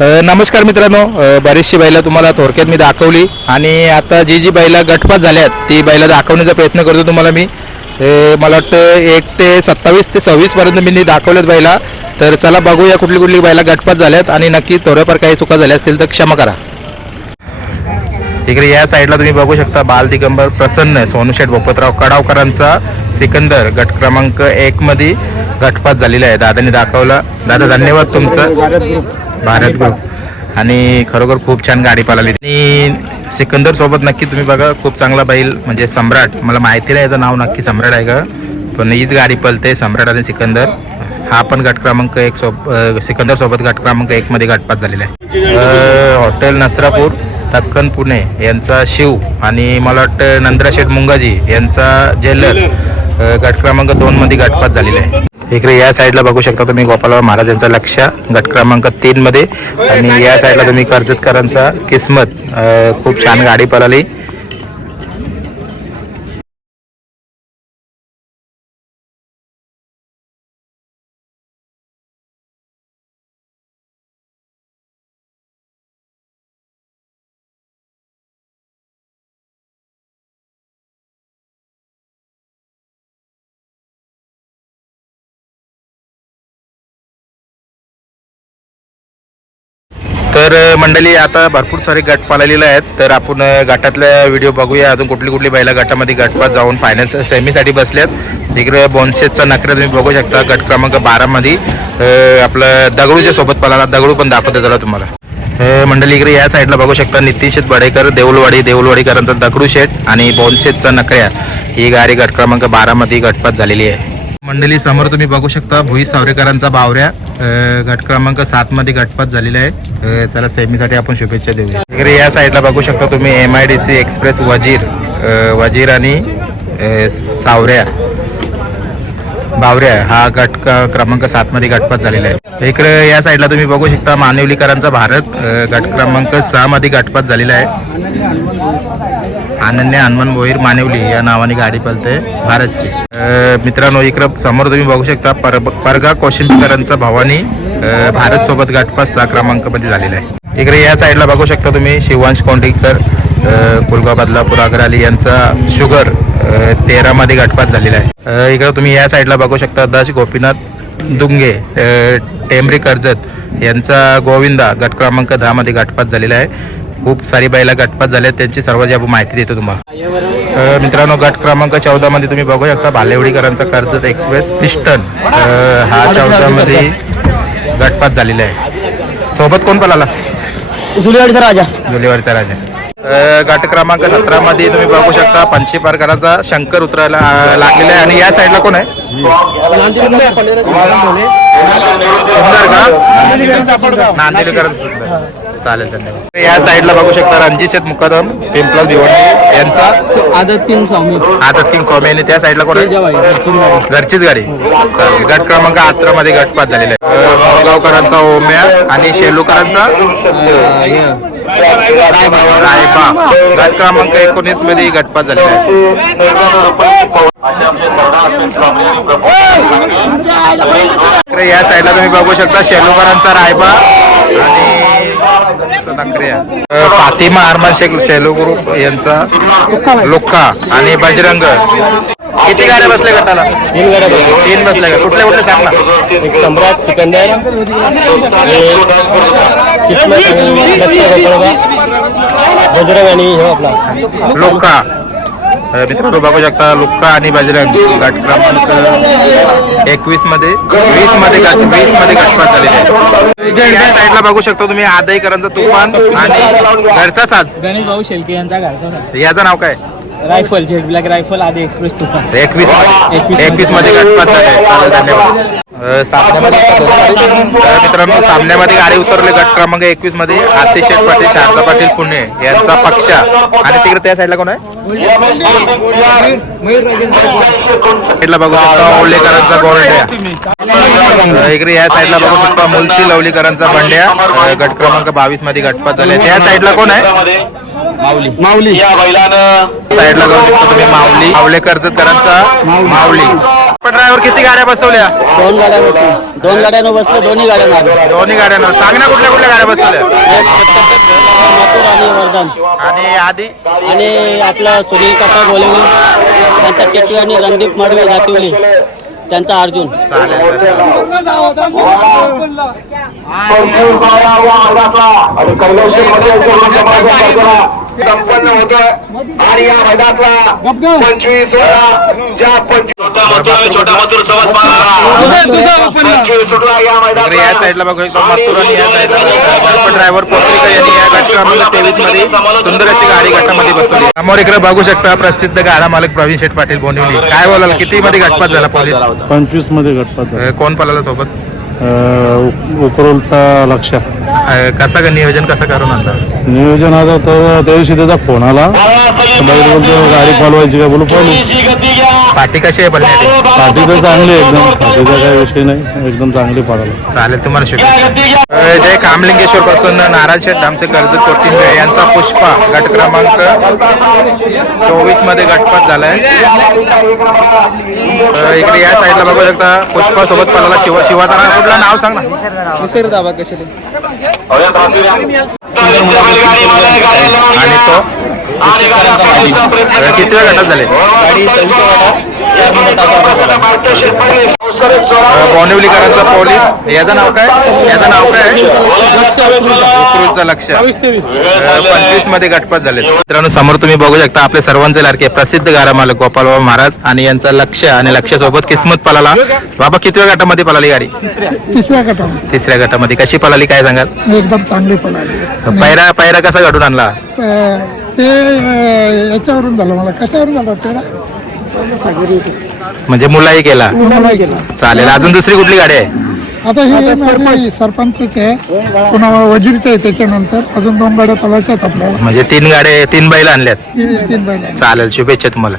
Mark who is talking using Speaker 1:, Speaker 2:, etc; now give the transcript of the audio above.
Speaker 1: नमस्कार मित्रांनो. बरीचशी बैलं तुम्हाला थोडक्यात मी दाखवली. आणि आता जी जी बैला गटपात झाल्यात ती बैला दाखवण्याचा प्रयत्न करतो तुम्हाला मी. मला वाटतं एक ते सत्तावीस ते सव्वीसपर्यंत मी दाखवल्यात बैला. तर चला बघूया कुठली कुठली बैला गटपात झाल्यात आणि नक्की थोड्याफार काही चुका झाल्या असतील तर क्षमा करा. इकडे या साईडला तुम्ही बघू शकता बाल दिगंबर प्रसन्न सोनुशेठ भोपतराव कडावकरांचा सिकंदर गट क्रमांक एकमध्ये गटपात झालेला आहे. दादानी दाखवला. दादा धन्यवाद तुमचं. भारत ग्रुप आणि खरोखर खूप छान गाडी पळाली. आणि सिकंदर सोबत नक्की तुम्ही बघा खूप चांगला बैल म्हणजे सम्राट. मला माहिती नाही याचं नाव नक्की सम्राट आहे का? पण हीच गाडी पळते सम्राट आणि सिकंदर. हा पण गट क्रमांक एक सोब सिकंदर सोबत गट क्रमांक एक मध्ये गटपात झालेला आहे. हॉटेल नसरापूर दक्कन पुणे यांचा शिव आणि मला वाटतं नंद्राशेठ मुंगाजी यांचा जेलर गट क्रमांक दोन मध्ये गटपात झालेला आहे. इकडे या साईडला बघू शकता तुम्ही गोपालराव महाराजांचा लक्ष गट क्रमांक तीनमध्ये आणि या साईडला तुम्ही कर्जतकरांचा किस्मत खूप छान गाडी पळाली. तर मंडळी आता भरपूर सारे गट पाळलेले आहेत. तर आपण गाठातल्या गटातल्या व्हिडिओ बघूया. अजून कुठली कुठली बैला गटामध्ये गटपात जाऊन फायनल सेमीसाठी बसल्यात इकडे बोनशेतचा नकरा तुम्ही बघू शकता. गट क्रमांक बारामध्ये आपलं दगडूच्या सोबत पळाला. दगडू पण दाखवते जरा तुम्हाला. मंडळी इकडे या साईडला बघू शकता. नितीन शेठ बडेकर देऊलवाडी देऊलवाडीकरांचा दगडू शेठ आणि बोनशेतचा नकऱ्या ही गाडी गट क्रमांक बारामध्ये गटपात झालेली आहे. मंडळी समोर तुम्ही बघू शकता भुई सावरेकरांचा बावऱ्या. गट क्रमांक सात मध्ये गटपात झालेला आहे. चला सेमीसाठी आपण शुभेच्छा देऊया. इकडे या साईडला बघू शकता तुम्ही M I D C express वजीर. वजीर आणि सावऱ्या. बावऱ्या हा गट क्रमांक सात मध्ये गटपात झालेला आहे. इकडे या साईडला तुम्ही बघू शकता मानवलीकरांचा भारत. गट क्रमांक सहा मध्ये गटपात झालेला आहे. अनन्या हनुमान भोईर मानेवली या नावाने गाडी पळते भारतची. मित्रांनो इकडं समोर तुम्ही बघू शकता पर परगा कौशिंबकरांचा भवानी भारत सोबत गटपास सहा क्रमांकमध्ये झालेला आहे. इकडे या साईडला बघू शकता तुम्ही शिवांश कोंडीकर कुलगा कुलगाव बदलापूर अग्राली यांचा शुगर तेरा मध्ये गटपात झालेला आहे. इकडं तुम्ही या साईडला बघू शकता दश गोपीनाथ दुंगे अ, टेंबरी कर्जत यांचा गोविंदा गट क्रमांक दहा मध्ये गटपात झालेला आहे. खूप सारी बैला गटपात झाल्या त्यांची सर्वांची आपण माहिती देतो तुम्हाला. मित्रांनो गट क्रमांक चौदा मध्ये तुम्ही बघू शकता भालेवडीकरांचा कर्जत एक्सप्रेस पिस्टन. हा चौदा मध्ये गटपात झालेला आहे. सोबत कोण पळाला
Speaker 2: जुलीवाडीचा राजा.
Speaker 1: जुलेवारीचा राजा. गट क्रमांक सतरा मध्ये तुम्ही बघू शकता पंचशी पारकरांचा शंकर उतरायला लागलेला आहे. आणि या साईडला कोण आहे? सुंदर का? नांदेडकरांचा सुंदर चालेल धन्यवाद या साईडला बघू शकता रणजित शेठ मुकादम पिंपलास भिवंडी यांचा.
Speaker 2: आदत किंग स्वामी.
Speaker 1: आदत किंग स्वामी आणि त्या साईडला कोण आहे? घरचीच गाडी. चालेल. गट क्रमांक अठरा मध्ये गटपात झालेला आहे. अ, मोरगावकरांचा ओम्या आणि शेलूकरांचा रायबा. गट क्रमांक एकोणीसमध्ये गटपात झालेला आहे. इकडे या साईडला तुम्ही बघू शकता शेलूकरांचा रायबा. फातिमा अरमान शेख शेलू ग्रुप यांचा लोक्का आणि बजरंग. किती गाड्या बसल्या गटाला?
Speaker 2: तीन गाड्या बघ.
Speaker 1: तीन बसल्या का? कुठल्या कुठल्या? सांग ना.
Speaker 2: सम्राट सिकंदर बजरंग आणि हे आपला.
Speaker 1: लोक्का. मित्रांनो बघू शकता लुक्का आणि बजरंग. गट क्रमांक एकवीसमध्ये वीसमध्ये वीसमध्ये गटपात झालेले आहे. या साईडला बघू शकता तुम्ही आदईकरांचा तुफान आणि घरचा साज.
Speaker 2: गणेश भाऊ शेलके यांचा घरचा
Speaker 1: याचं नाव काय?
Speaker 2: रायफल जेट ब्लॅक रायफल आधी एक्सप्रेस तुफान
Speaker 1: एकवीस एकवीसमध्ये. गटपात झाले चालेल धन्यवाद. अ, सामन्यामध्ये आता दोन गाडी. तर मित्रांनो सामन्यामध्ये गाडी उतरले गट क्रमांक एकवीसमध्ये आतिश शेठ पाटील शारदा पाटील पुणे यांचा पक्ष. आणि तिकडे त्या साईडला कोण आहे? साईडला बघू शकता ओलेकरांचा गोल्ड्या इकडे या साईडला बघू शकता मुलशी लवलीकरांचा बंड्या. अ, गट क्रमांक बावीसमध्ये गटपात झाले त्या साईडला कोण आहे?
Speaker 2: माऊली. माऊली.
Speaker 1: साईडला बघू शकता तुम्ही माऊली. मावले कर्जतकरांचा माऊली. ड्रायव्हर किती गाड्या बसवल्या?
Speaker 2: दोन गाड्या बसलो दोन गाड्यानं बसलो दोन्ही गाड्या मारलो
Speaker 1: दोन्ही गाड्यांना. सांग ना कुठल्या कुठल्या गाड्या बसवल्या?
Speaker 2: एक आणि वर्धन.
Speaker 1: आणि आधी?
Speaker 2: आणि आपला सुनील काका गोलेवली त्यांचा टेटू आणि रणदीप मडवे जातिवली त्यांचा अर्जुन.
Speaker 1: चालेल
Speaker 3: संपन्न होतोय. आणि या मैदानातला पंचवीस ज्या पंचवीस छोटा मथुर पंचवीस सुटला या
Speaker 1: साईडला बघू मथुर आणि या साईडला ड्रायव्हर यांनी या गट क्रमांक तेवीसमध्ये सुंदर अशी गाडी गटामध्ये बसवली. समोर इकडे बघू शकता प्रसिद्ध गाडा मालक प्रवीण शेठ पाटील बोनिवली काय बोलाल? किती मध्ये गटपात झाला पोलीस?
Speaker 4: पंचवीसमध्ये गटपात
Speaker 1: कोण पळाला सोबत?
Speaker 4: उकरोलचा लक्ष.
Speaker 1: कसा का नियोजन? कसं करून आणता
Speaker 4: नियोजन आता तर त्या दिवशी त्याचा फोन आला. बैल बोलतो गाडी पालवायची का? बोलू पालू
Speaker 1: पाठी कशी आहे पळण्याची
Speaker 4: पाठी तर चांगली आहे एकदम. पाठीचा काही विषय नाही. एकदम चांगली पाडाला
Speaker 1: चालेल तुम्हाला शुभेच्छा. जय कामलिंगेश्वर पासून नारायण शेठ दामचे कर्ज कोटिंबे यांचा पुष्पा गट क्रमांक चोवीसमध्ये गटपात झालाय. इकडे या साईडला बघू शकता. पुष्पा सोबत पळाला शिव शिवाताना कुठलं नाव सांग ना. आणि तो? किती वेळ गटात झाले? अं, बोनिवलीकरांचा पोलीस. याचं नाव काय? याचं नाव काय? लक्ष पंचवीसमध्ये गटपात झाले मित्रांनो समोर तुम्ही बघू शकता आपले सर्वांचे लाडके प्रसिद्ध गारा मालक गोपालबाबा महाराज आणि यांचा लक्ष आणि लक्ष सोबत किस्मत पळाला बाबा कितव्या गटामध्ये पळाली गाडी?
Speaker 5: तिसऱ्या गटामध्ये.
Speaker 1: तिसऱ्या गटामध्ये. कशी पळाली काय सांगाल?
Speaker 5: एकदम चांगली पळाली
Speaker 1: पैरा पैरा कसा घडून आणला?
Speaker 5: ते याच्यावरून झालं मला. कशावरून झालं पेढा
Speaker 1: म्हणजे मुलाही केला?
Speaker 5: गेला
Speaker 1: चालेल. अजून दुसरी कुठली गाडी आहे?
Speaker 5: आता हे सरपंच. आहे. पुन्हा वजीरचं आहे त्याच्यानंतर. अजून दोन गाड्या पळायच्यात आपल्याला.
Speaker 1: म्हणजे तीन गाड्या तीन बैल आणल्यात.
Speaker 5: तीन तीन बैल आहेत.
Speaker 1: चालेल. शुभेच्छा तुम्हाला.